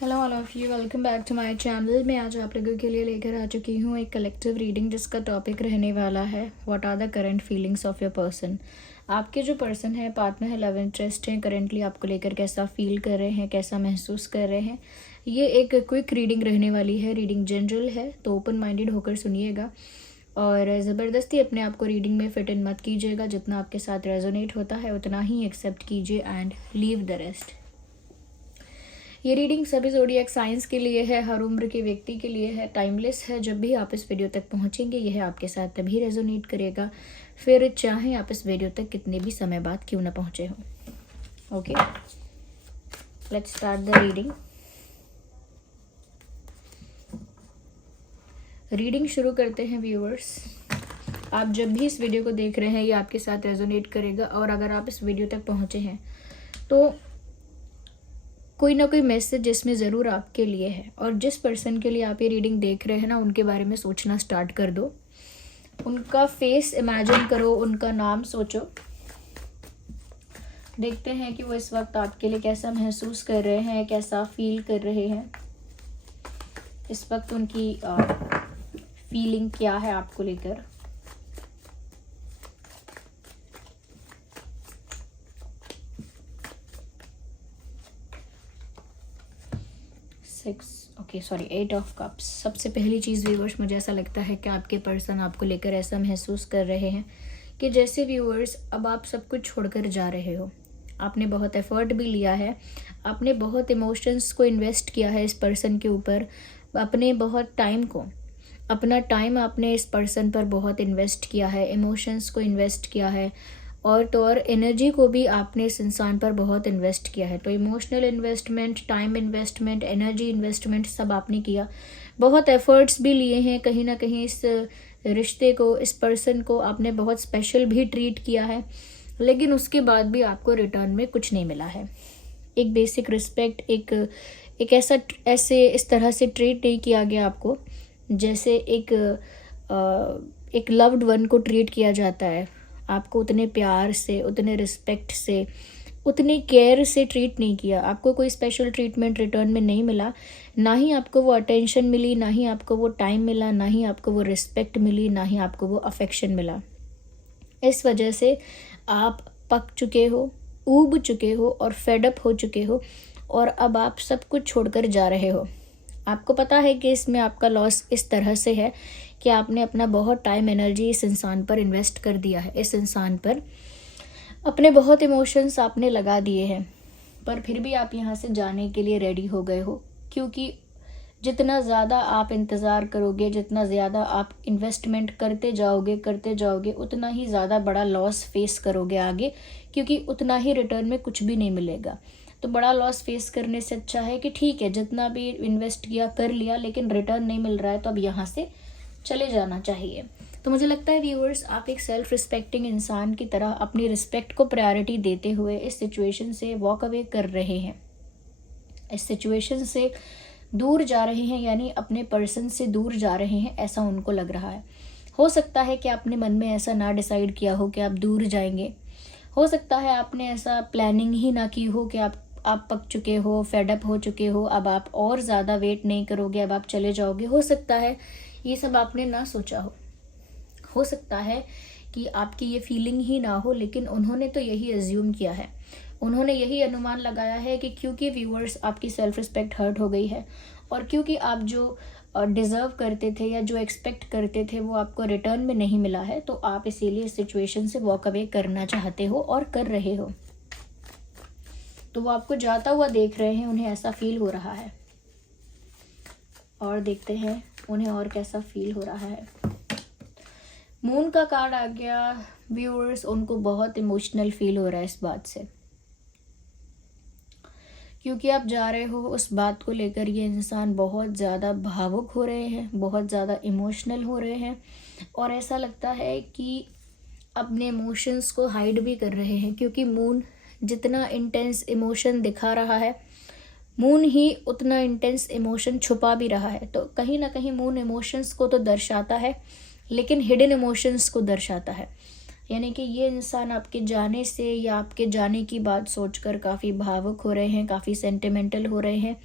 Hello all of you, welcome back to my channel. मैं आज आप लोगों के लिए लेकर आ चुकी हूँ एक कलेक्टिव रीडिंग जिसका टॉपिक रहने वाला है what are the current feelings of your person. आपके जो पर्सन है, पार्टनर है, लव इंटरेस्ट है, करंटली आपको लेकर कैसा फील कर रहे हैं, कैसा महसूस कर रहे हैं। ये एक क्विक रीडिंग रहने वाली है। रीडिंग जनरल है तो ओपन माइंडेड होकर सुनिएगा और ज़बरदस्ती अपने आप को रीडिंग में फिट इन मत कीजिएगा। जितना आपके साथ रेजोनेट होता है उतना ही एक्सेप्ट कीजिए एंड लीव द रेस्ट। ये रीडिंग सभी ज़ोडिएक साइंस के लिए है, हर उम्र के व्यक्ति के लिए है, टाइमलेस है। जब भी आप इस वीडियो तक पहुंचेंगे यह आपके साथ तभी रेजोनेट करेगा, फिर चाहे आप इस वीडियो तक कितने भी समय बाद क्यों ना पहुंचे हों। Okay, let's start the reading. Reading शुरू करते हैं व्यूअर्स। आप जब भी इस वीडियो को देख रहे हैं ये आपके साथ रेजोनेट करेगा और अगर आप इस वीडियो तक पहुंचे हैं तो कोई ना कोई मैसेज इसमें ज़रूर आपके लिए है। और जिस पर्सन के लिए आप ये रीडिंग देख रहे हैं ना, उनके बारे में सोचना स्टार्ट कर दो। उनका फेस इमेजिन करो, उनका नाम सोचो। देखते हैं कि वो इस वक्त आपके लिए कैसा महसूस कर रहे हैं, कैसा फील कर रहे हैं। इस वक्त उनकी फीलिंग क्या है आपको लेकर। Eight of cups. सबसे पहली चीज़ व्यूअर्स, मुझे ऐसा लगता है कि आपके पर्सन आपको लेकर ऐसा महसूस कर रहे हैं कि जैसे व्यूअर्स अब आप सब कुछ छोड़कर जा रहे हो। आपने बहुत एफर्ट भी लिया है, आपने बहुत इमोशंस को इन्वेस्ट किया है इस पर्सन के ऊपर, अपने बहुत टाइम को, अपना टाइम आपने इस पर्सन पर बहुत इन्वेस्ट किया है, इमोशंस को इन्वेस्ट किया है और एनर्जी को भी आपने इस इंसान पर बहुत इन्वेस्ट किया है। तो emotional investment, time investment, energy investment सब आपने किया। बहुत एफर्ट्स भी लिए हैं। कहीं ना कहीं इस रिश्ते को, इस पर्सन को आपने बहुत स्पेशल भी ट्रीट किया है, लेकिन उसके बाद भी आपको रिटर्न में कुछ नहीं मिला है। एक बेसिक रिस्पेक्ट, एक ऐसे इस तरह से ट्रीट नहीं किया गया आपको जैसे एक लव्ड वन को ट्रीट किया जाता है। आपको उतने प्यार से, उतने रिस्पेक्ट से, उतनी केयर से ट्रीट नहीं किया। आपको कोई स्पेशल ट्रीटमेंट रिटर्न में नहीं मिला। ना ही आपको वो अटेंशन मिली, ना ही आपको वो टाइम मिला, ना ही आपको वो रिस्पेक्ट मिली, ना ही आपको वो अफेक्शन मिला। इस वजह से आप पक चुके हो, ऊब चुके हो और फेडअप हो चुके हो और अब आप सब कुछ छोड़कर जा रहे हो। आपको पता है कि इसमें आपका लॉस इस तरह से है कि आपने अपना बहुत टाइम, एनर्जी इस इंसान पर इन्वेस्ट कर दिया है। इस इंसान पर अपने बहुत इमोशंस आपने लगा दिए हैं, पर फिर भी आप यहाँ से जाने के लिए रेडी हो गए हो, क्योंकि जितना ज़्यादा आप इंतज़ार करोगे, जितना ज़्यादा आप इन्वेस्टमेंट करते जाओगे उतना ही ज़्यादा बड़ा लॉस फेस करोगे आगे, क्योंकि उतना ही रिटर्न में कुछ भी नहीं मिलेगा। तो बड़ा लॉस फेस करने से अच्छा है कि ठीक है, जितना भी इन्वेस्ट किया कर लिया, लेकिन रिटर्न नहीं मिल रहा है तो अब यहाँ से चले जाना चाहिए। तो मुझे लगता है व्यूअर्स, आप एक सेल्फ रिस्पेक्टिंग इंसान की तरह अपनी रिस्पेक्ट को प्रायोरिटी देते हुए इस सिचुएशन से वॉक अवे कर रहे हैं, इस सिचुएशन से दूर जा रहे हैं, यानी अपने पर्सन से दूर जा रहे हैं, ऐसा उनको लग रहा है। हो सकता है कि आपने मन में ऐसा ना डिसाइड किया हो कि आप दूर जाएंगे। हो सकता है आपने ऐसा प्लानिंग ही ना की हो कि आप पक चुके हो, फेडअप हो चुके हो, अब आप और ज़्यादा वेट नहीं करोगे, अब आप चले जाओगे। हो सकता है ये सब आपने ना सोचा हो सकता है कि आपकी ये फीलिंग ही ना हो, लेकिन उन्होंने तो यही एज्यूम किया है। उन्होंने यही अनुमान लगाया है कि क्योंकि व्यूअर्स आपकी सेल्फ रिस्पेक्ट हर्ट हो गई है और क्योंकि आप जो डिज़र्व करते थे या जो एक्सपेक्ट करते थे वो आपको रिटर्न में नहीं मिला है, तो आप इसीलिए इस सिचुएशन से वॉक अवे करना चाहते हो और कर रहे हो। तो वो आपको जाता हुआ देख रहे हैं, उन्हें ऐसा फील हो रहा है। और देखते हैं उन्हें और कैसा फील हो रहा है। मून का कार्ड आ गया व्यूअर्स। उनको बहुत इमोशनल फील हो रहा है इस बात से, क्योंकि आप जा रहे हो उस बात को लेकर ये इंसान बहुत ज़्यादा भावुक हो रहे हैं, बहुत ज़्यादा इमोशनल हो रहे हैं और ऐसा लगता है कि अपने इमोशंस को हाइड भी कर रहे हैं, क्योंकि मून जितना इंटेंस इमोशन दिखा रहा है, मून ही उतना इंटेंस इमोशन छुपा भी रहा है। तो कहीं ना कहीं मून इमोशंस को तो दर्शाता है, लेकिन हिडन इमोशंस को दर्शाता है। यानी कि ये इंसान आपके जाने से या आपके जाने की बात सोचकर काफ़ी भावुक हो रहे हैं, काफ़ी सेंटिमेंटल हो रहे हैं,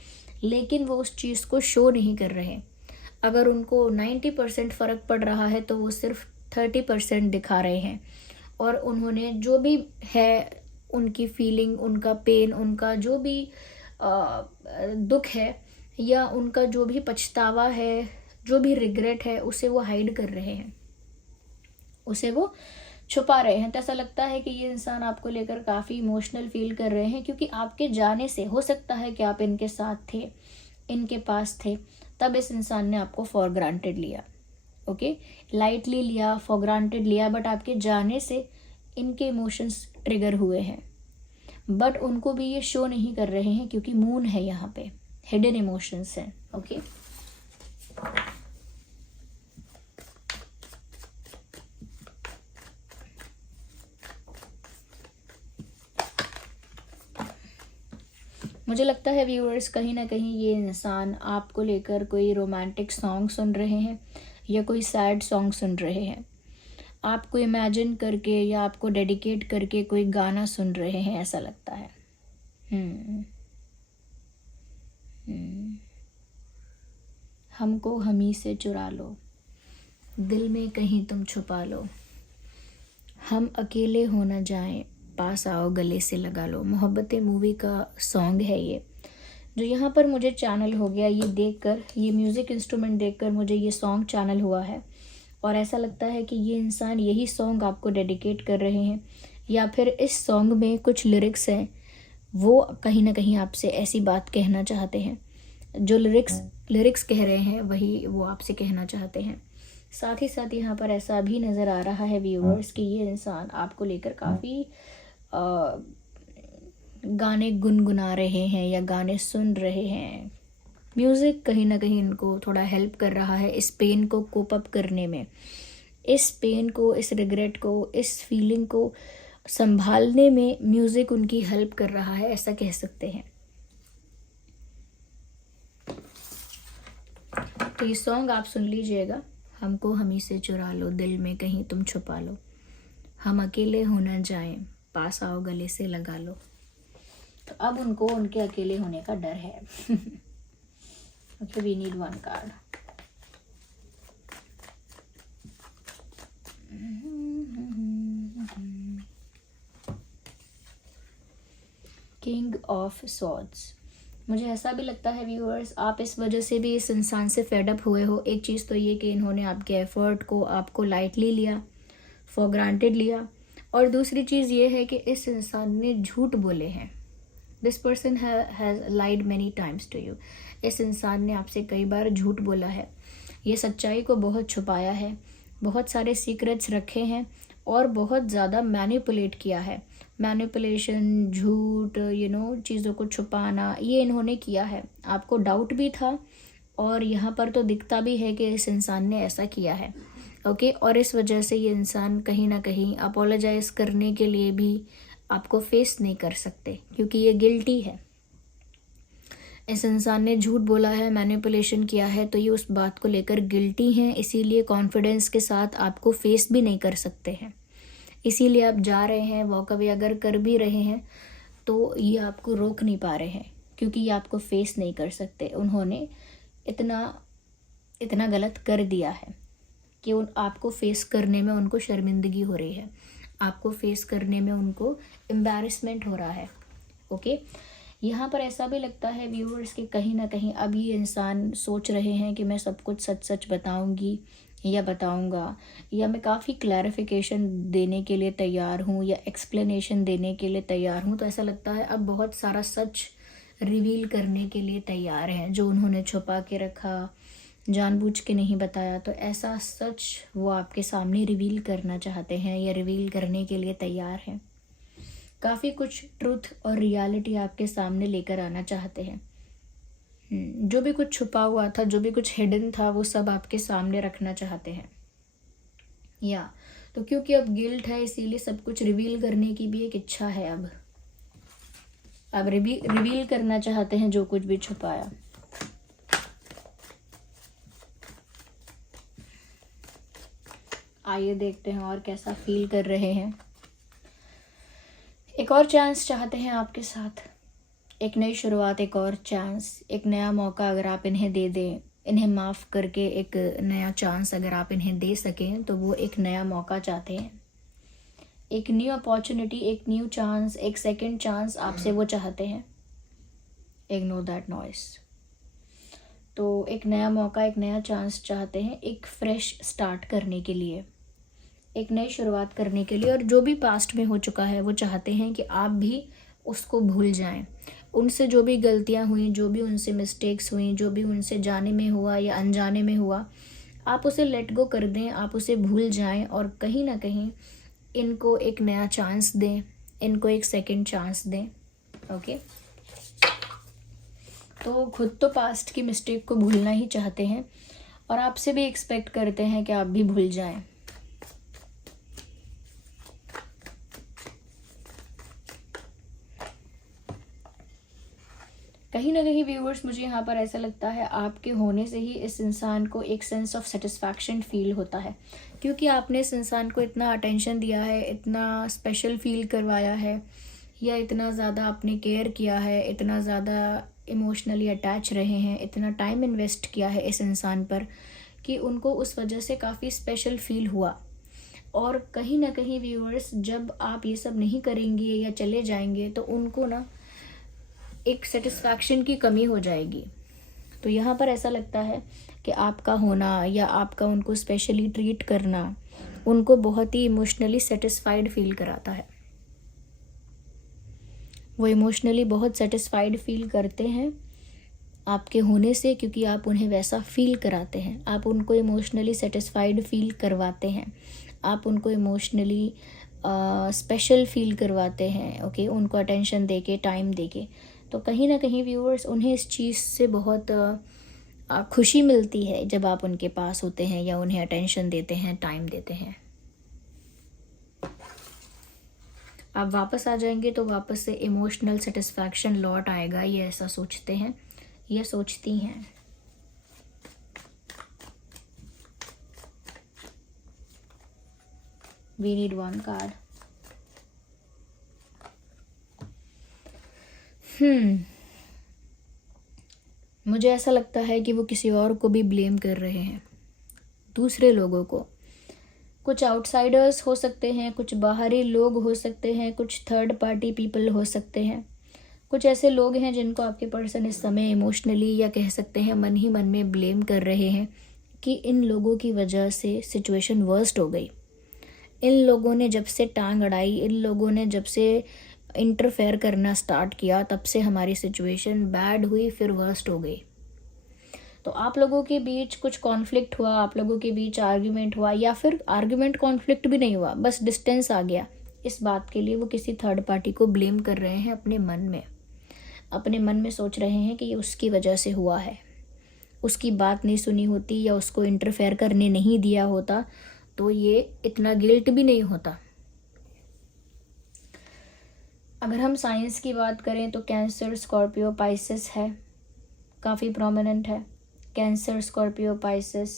लेकिन वो उस चीज़ को शो नहीं कर रहे। अगर उनको 90% फ़र्क पड़ रहा है तो वो सिर्फ 30% दिखा रहे हैं। और उन्होंने जो भी है, उनकी फीलिंग, उनका पेन, उनका जो भी दुख है, या उनका जो भी पछतावा है, जो भी रिग्रेट है, उसे वो हाइड कर रहे हैं, उसे वो छुपा रहे हैं। तो ऐसा लगता है कि ये इंसान आपको लेकर काफ़ी इमोशनल फील कर रहे हैं, क्योंकि आपके जाने से हो सकता है कि आप इनके साथ थे, इनके पास थे, तब इस इंसान ने आपको फॉर ग्रांटेड लिया, ओके, लाइटली लिया, फॉर ग्रांटेड लिया, बट आपके जाने से इनके इमोशंस ट्रिगर हुए हैं। बट उनको भी ये शो नहीं कर रहे हैं, क्योंकि मून है यहाँ पे, हिडन इमोशंस हैं, ओके। मुझे लगता है व्यूअर्स, कहीं ना कहीं ये इंसान आपको लेकर कोई रोमांटिक सॉन्ग सुन रहे हैं या कोई सैड सॉन्ग सुन रहे हैं, आपको इमेजिन करके या आपको डेडिकेट करके कोई गाना सुन रहे हैं, ऐसा लगता है। हम्म हम्म। हमको हमी से चुरा लो, दिल में कहीं तुम छुपा लो, हम अकेले हो न जाएं, पास आओ गले से लगा लो। मोहब्बतें मूवी का सॉन्ग है ये, जो यहाँ पर मुझे चैनल हो गया ये देखकर, ये म्यूज़िक इंस्ट्रूमेंट देखकर मुझे ये सॉन्ग चैनल हुआ है। और ऐसा लगता है कि ये इंसान यही सॉन्ग आपको डेडिकेट कर रहे हैं, या फिर इस सॉन्ग में कुछ लिरिक्स हैं, वो कहीं ना कहीं आपसे ऐसी बात कहना चाहते हैं, जो लिरिक्स कह रहे हैं वही वो आपसे कहना चाहते हैं। साथ ही साथ यहाँ पर ऐसा भी नज़र आ रहा है व्यूअर्स कि ये इंसान आपको लेकर काफ़ी गाने गुनगुना रहे हैं या गाने सुन रहे हैं। म्यूज़िक कहीं ना कहीं इनको थोड़ा हेल्प कर रहा है इस पेन को कोप अप करने में, इस पेन को, इस रिग्रेट को, इस फीलिंग को संभालने में म्यूज़िक उनकी हेल्प कर रहा है, ऐसा कह सकते हैं। तो ये सॉन्ग आप सुन लीजिएगा, हमको हमी से चुरा लो, दिल में कहीं तुम छुपा लो, हम अकेले हो न जाएं, पास आओ गले से लगा लो। तो अब उनको उनके अकेले होने का डर है। Okay, we need one card. King of swords. मुझे ऐसा भी लगता है व्यूअर्स, आप इस वजह से भी इस इंसान से फेडअप हुए हो। एक चीज़ तो ये कि इन्होंने आपके एफर्ट को, आपको लाइटली लिया, फॉर ग्रांटेड लिया, और दूसरी चीज़ ये है कि इस इंसान ने झूठ बोले हैं। This person has lied many times to you. इस इंसान ने आपसे कई बार झूठ बोला है, ये सच्चाई को बहुत छुपाया है, बहुत सारे सीक्रेट्स रखे हैं, और बहुत ज़्यादा मैनिपुलेट किया है। मैनिपुलेशन, झूठ, चीज़ों को छुपाना, ये इन्होंने किया है। आपको डाउट भी था, और यहाँ पर तो दिखता भी है कि इस इंसान ने ऐसा किया है, ओके। और इस वजह से ये इंसान कहीं ना कहीं अपोलोजाइज़ करने के लिए भी आपको फेस नहीं कर सकते, क्योंकि ये गिल्टी है। इस इंसान ने झूठ बोला है, मैनिपुलेशन किया है, तो ये उस बात को लेकर गिल्टी हैं, इसीलिए कॉन्फिडेंस के साथ आपको फेस भी नहीं कर सकते हैं। इसीलिए आप जा रहे हैं, वॉक अवे अगर कर भी रहे हैं तो ये आपको रोक नहीं पा रहे हैं, क्योंकि ये आपको फेस नहीं कर सकते। उन्होंने इतना गलत कर दिया है कि आपको फेस करने में उनको शर्मिंदगी हो रही है, आपको फेस करने में उनको एम्बैरेसमेंट हो रहा है, ओके। यहाँ पर ऐसा भी लगता है व्यूअर्स कि कहीं ना कहीं अब ये इंसान सोच रहे हैं कि मैं सब कुछ सच सच बताऊंगी या बताऊंगा, या मैं काफ़ी क्लैरिफिकेशन देने के लिए तैयार हूँ या एक्सप्लेनेशन देने के लिए तैयार हूँ। तो ऐसा लगता है अब बहुत सारा सच रिवील करने के लिए तैयार हैं, जो उन्होंने छुपा के रखा, जानबूझ के नहीं बताया, तो ऐसा सच वो आपके सामने रिवील करना चाहते हैं या रिवील करने के लिए तैयार हैं। काफ़ी कुछ ट्रुथ और रियलिटी आपके सामने लेकर आना चाहते हैं। जो भी कुछ छुपा हुआ था, जो भी कुछ हिडन था, वो सब आपके सामने रखना चाहते हैं। या तो क्योंकि अब गिल्ट है, इसीलिए सब कुछ रिवील करने की भी एक इच्छा है। अब रिवील करना चाहते हैं जो कुछ भी छुपाया। आइए देखते हैं और कैसा फील कर रहे हैं। एक और चांस चाहते हैं आपके साथ, एक नई शुरुआत, एक और चांस, एक नया मौका अगर आप इन्हें दे दें, इन्हें माफ़ करके एक नया चांस अगर आप इन्हें दे सकें, तो वो एक नया मौका चाहते हैं, एक न्यू अपॉर्चुनिटी, एक न्यू चांस, एक सेकंड चांस आपसे वो चाहते हैं। Ignore that noise. तो एक नया मौका, एक नया चांस चाहते हैं, एक फ्रेश स्टार्ट करने के लिए, एक नई शुरुआत करने के लिए। और जो भी पास्ट में हो चुका है वो चाहते हैं कि आप भी उसको भूल जाएं। उनसे जो भी गलतियां हुई, जो भी उनसे मिस्टेक्स हुई, जो भी उनसे जाने में हुआ या अनजाने में हुआ, आप उसे लेट गो कर दें, आप उसे भूल जाएं और कहीं ना कहीं इनको एक नया चांस दें, इनको एक सेकंड चांस दें। ओके, तो खुद तो पास्ट की मिस्टेक को भूलना ही चाहते हैं और आपसे भी एक्सपेक्ट करते हैं कि आप भी भूल जाएं। कहीं ना कहीं व्यूअर्स, मुझे यहाँ पर ऐसा लगता है आपके होने से ही इस इंसान को एक सेंस ऑफ सेटिस्फैक्शन फील होता है, क्योंकि आपने इस इंसान को इतना अटेंशन दिया है, इतना स्पेशल फील करवाया है, या इतना ज़्यादा आपने केयर किया है, इतना ज़्यादा इमोशनली अटैच रहे हैं, इतना टाइम इन्वेस्ट किया है इस इंसान पर कि उनको उस वजह से काफ़ी स्पेशल फील हुआ। और कहीं ना कहीं व्यूअर्स, जब आप ये सब नहीं करेंगे या चले जाएंगे तो उनको ना एक सेटिस्फैक्शन की कमी हो जाएगी। तो यहाँ पर ऐसा लगता है कि आपका होना या आपका उनको स्पेशली ट्रीट करना उनको बहुत ही इमोशनली सेटिस्फाइड फील कराता है। वो इमोशनली बहुत सेटिस्फाइड फील करते हैं आपके होने से, क्योंकि आप उन्हें वैसा फील कराते हैं, आप उनको इमोशनली सेटिस्फाइड फील करवाते हैं, आप उनको इमोशनली स्पेशल फील करवाते हैं। ओके, उनको अटेंशन देके, टाइम देके। तो कहीं ना कहीं व्यूअर्स, उन्हें इस चीज़ से बहुत खुशी मिलती है जब आप उनके पास होते हैं या उन्हें अटेंशन देते हैं, टाइम देते हैं। आप वापस आ जाएंगे तो वापस से इमोशनल सेटिस्फैक्शन लौट आएगा, ये ऐसा सोचते हैं, ये सोचती हैं। We need one card. मुझे ऐसा लगता है कि वो किसी और को भी ब्लेम कर रहे हैं, दूसरे लोगों को। कुछ आउटसाइडर्स हो सकते हैं, कुछ बाहरी लोग हो सकते हैं, कुछ थर्ड पार्टी पीपल हो सकते हैं, कुछ ऐसे लोग हैं जिनको आपके पर्सन इस समय इमोशनली या कह सकते हैं मन ही मन में ब्लेम कर रहे हैं कि इन लोगों की वजह से सिचुएशन वर्स्ट हो गई, इन लोगों ने जब से टांग अड़ाई, इन लोगों ने जब से इंटरफेयर करना स्टार्ट किया, तब से हमारी सिचुएशन बैड हुई, फिर वर्स्ट हो गई। तो आप लोगों के बीच कुछ कॉन्फ्लिक्ट हुआ, आप लोगों के बीच आर्ग्यूमेंट हुआ, या फिर आर्ग्यूमेंट कॉन्फ्लिक्ट भी नहीं हुआ, बस डिस्टेंस आ गया। इस बात के लिए वो किसी थर्ड पार्टी को ब्लेम कर रहे हैं अपने मन में। अपने मन में सोच रहे हैं कि ये उसकी वजह से हुआ है, उसकी बात नहीं सुनी होती या उसको इंटरफेयर करने नहीं दिया होता तो ये इतना गिल्ट भी नहीं होता। अगर हम साइंस की बात करें तो कैंसर, स्कॉर्पियो, पाइसेस है, काफ़ी प्रोमिनेंट है। Cancer, Scorpio, Pisces,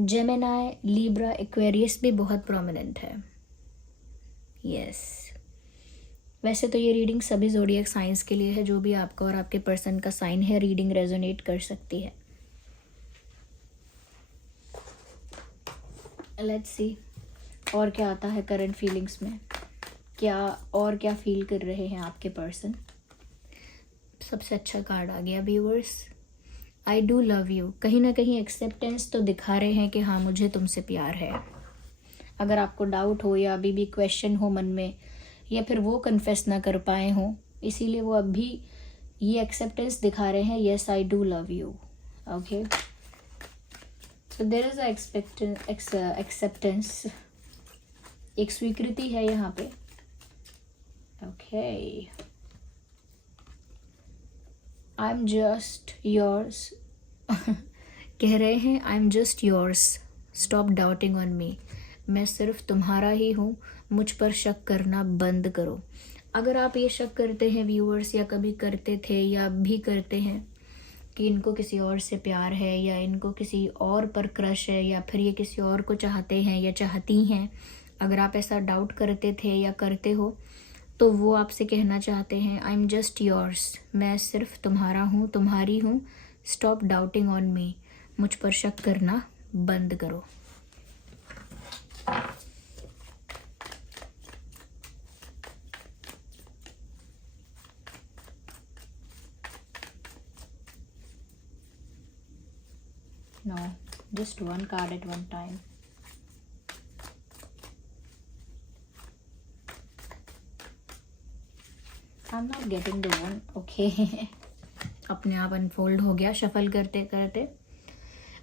Gemini, Libra, Aquarius भी बहुत प्रोमिनेंट है। यस, वैसे तो ये रीडिंग सभी ज़ोडिएक साइंस के लिए है। जो भी आपका और आपके पर्सन का साइन है, रीडिंग रेजोनेट कर सकती है। लेट्स सी और क्या आता है करंट फीलिंग्स में, क्या और क्या फील कर रहे हैं आपके पर्सन। सबसे अच्छा कार्ड आ गया viewers, I do love you. कहीं ना कहीं एक्सेप्टेंस तो दिखा रहे हैं कि हाँ, मुझे तुमसे प्यार है। अगर आपको डाउट हो या अभी भी क्वेश्चन हो मन में, या फिर वो कन्फेस ना कर पाए हों, इसीलिए वो अभी ये एक्सेप्टेंस दिखा रहे हैं, yes I do love you. Okay, so there is acceptance, एक स्वीकृति है यहाँ पे। Okay, I am just yours कह रहे हैं, I am just yours, stop doubting on me. मैं सिर्फ तुम्हारा ही हूँ, मुझ पर शक करना बंद करो। अगर आप ये शक करते हैं व्यूअर्स, या कभी करते थे या अब भी करते हैं कि इनको किसी और से प्यार है, या इनको किसी और पर क्रश है, या फिर ये किसी और को चाहते हैं या चाहती हैं, अगर आप ऐसा डाउट करते थे या करते हो, तो वो आपसे कहना चाहते हैं आई एम जस्ट योर्स, मैं सिर्फ तुम्हारा हूँ, तुम्हारी हूँ। स्टॉप डाउटिंग ऑन मी, मुझ पर शक करना बंद करो। No, just one card at one time. I'm not getting the one. Okay. अपने आप अनफोल्ड हो गया शफल करते करते।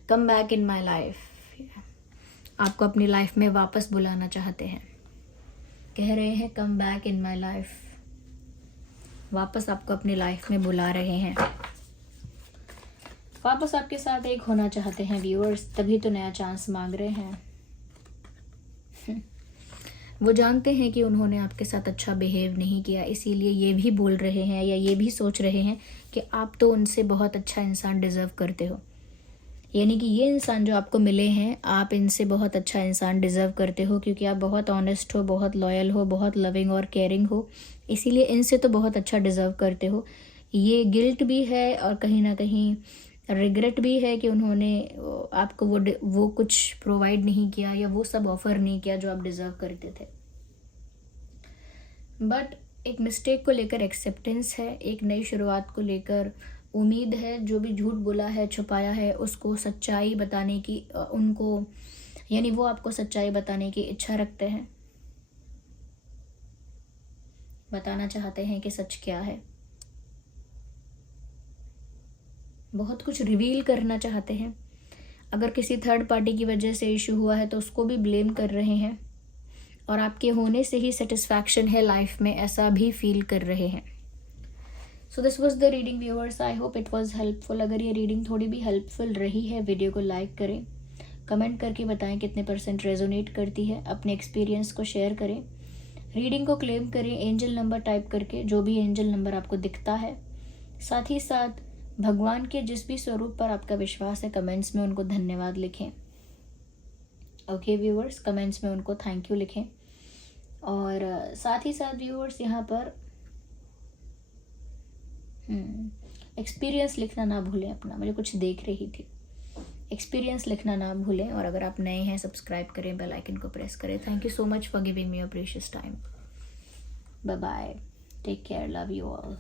Come back in my life, आपको अपनी लाइफ में वापस बुलाना चाहते हैं। कह रहे हैं come back in my life, वापस आपको अपनी लाइफ में बुला रहे हैं, वापस आपके साथ एक होना चाहते हैं व्यूअर्स, तभी तो नया चांस मांग रहे हैं। वो जानते हैं कि उन्होंने आपके साथ अच्छा बिहेव नहीं किया, इसीलिए ये भी बोल रहे हैं या ये भी सोच रहे हैं कि आप तो उनसे बहुत अच्छा इंसान डिज़र्व करते हो। यानी कि ये इंसान जो आपको मिले हैं, आप इनसे बहुत अच्छा इंसान डिज़र्व करते हो, क्योंकि आप बहुत ऑनेस्ट हो, बहुत लॉयल हो, बहुत लविंग और केयरिंग हो, इसीलिए इनसे तो बहुत अच्छा डिज़र्व करते हो। ये गिल्ट भी है और कहीं ना कहीं रिग्रेट भी है कि उन्होंने आपको वो कुछ प्रोवाइड नहीं किया या वो सब ऑफ़र नहीं किया जो आप डिज़र्व करते थे। बट एक मिस्टेक को लेकर एक्सेप्टेंस है, एक नई शुरुआत को लेकर उम्मीद है। जो भी झूठ बोला है, छुपाया है, उसको सच्चाई बताने की उनको, यानी वो आपको सच्चाई बताने की इच्छा रखते हैं, बताना चाहते हैं कि सच क्या है, बहुत कुछ रिवील करना चाहते हैं। अगर किसी थर्ड पार्टी की वजह से इशू हुआ है तो उसको भी ब्लेम कर रहे हैं, और आपके होने से ही सेटिस्फैक्शन है लाइफ में, ऐसा भी फील कर रहे हैं। So this was the reading viewers, I hope it was helpful. अगर ये रीडिंग थोड़ी भी हेल्पफुल रही है, वीडियो को लाइक करें, कमेंट करके बताएं कितने % रेजोनेट करती है, अपने एक्सपीरियंस को शेयर करें, रीडिंग को क्लेम करें एंजल नंबर टाइप करके, जो भी एंजल नंबर आपको दिखता है। साथ ही साथ भगवान के जिस भी स्वरूप पर आपका विश्वास है, कमेंट्स में उनको धन्यवाद लिखें। ओके व्यूअर्स, कमेंट्स में उनको थैंक यू लिखें। और साथ ही साथ व्यूअर्स यहाँ पर एक्सपीरियंस लिखना ना भूलें अपना, मुझे कुछ देख रही थी, एक्सपीरियंस लिखना ना भूलें। और अगर आप नए हैं, सब्सक्राइब करें, बेल आइकन को प्रेस करें। Thank you so much for giving me your precious time. Bye bye, take care, love you all.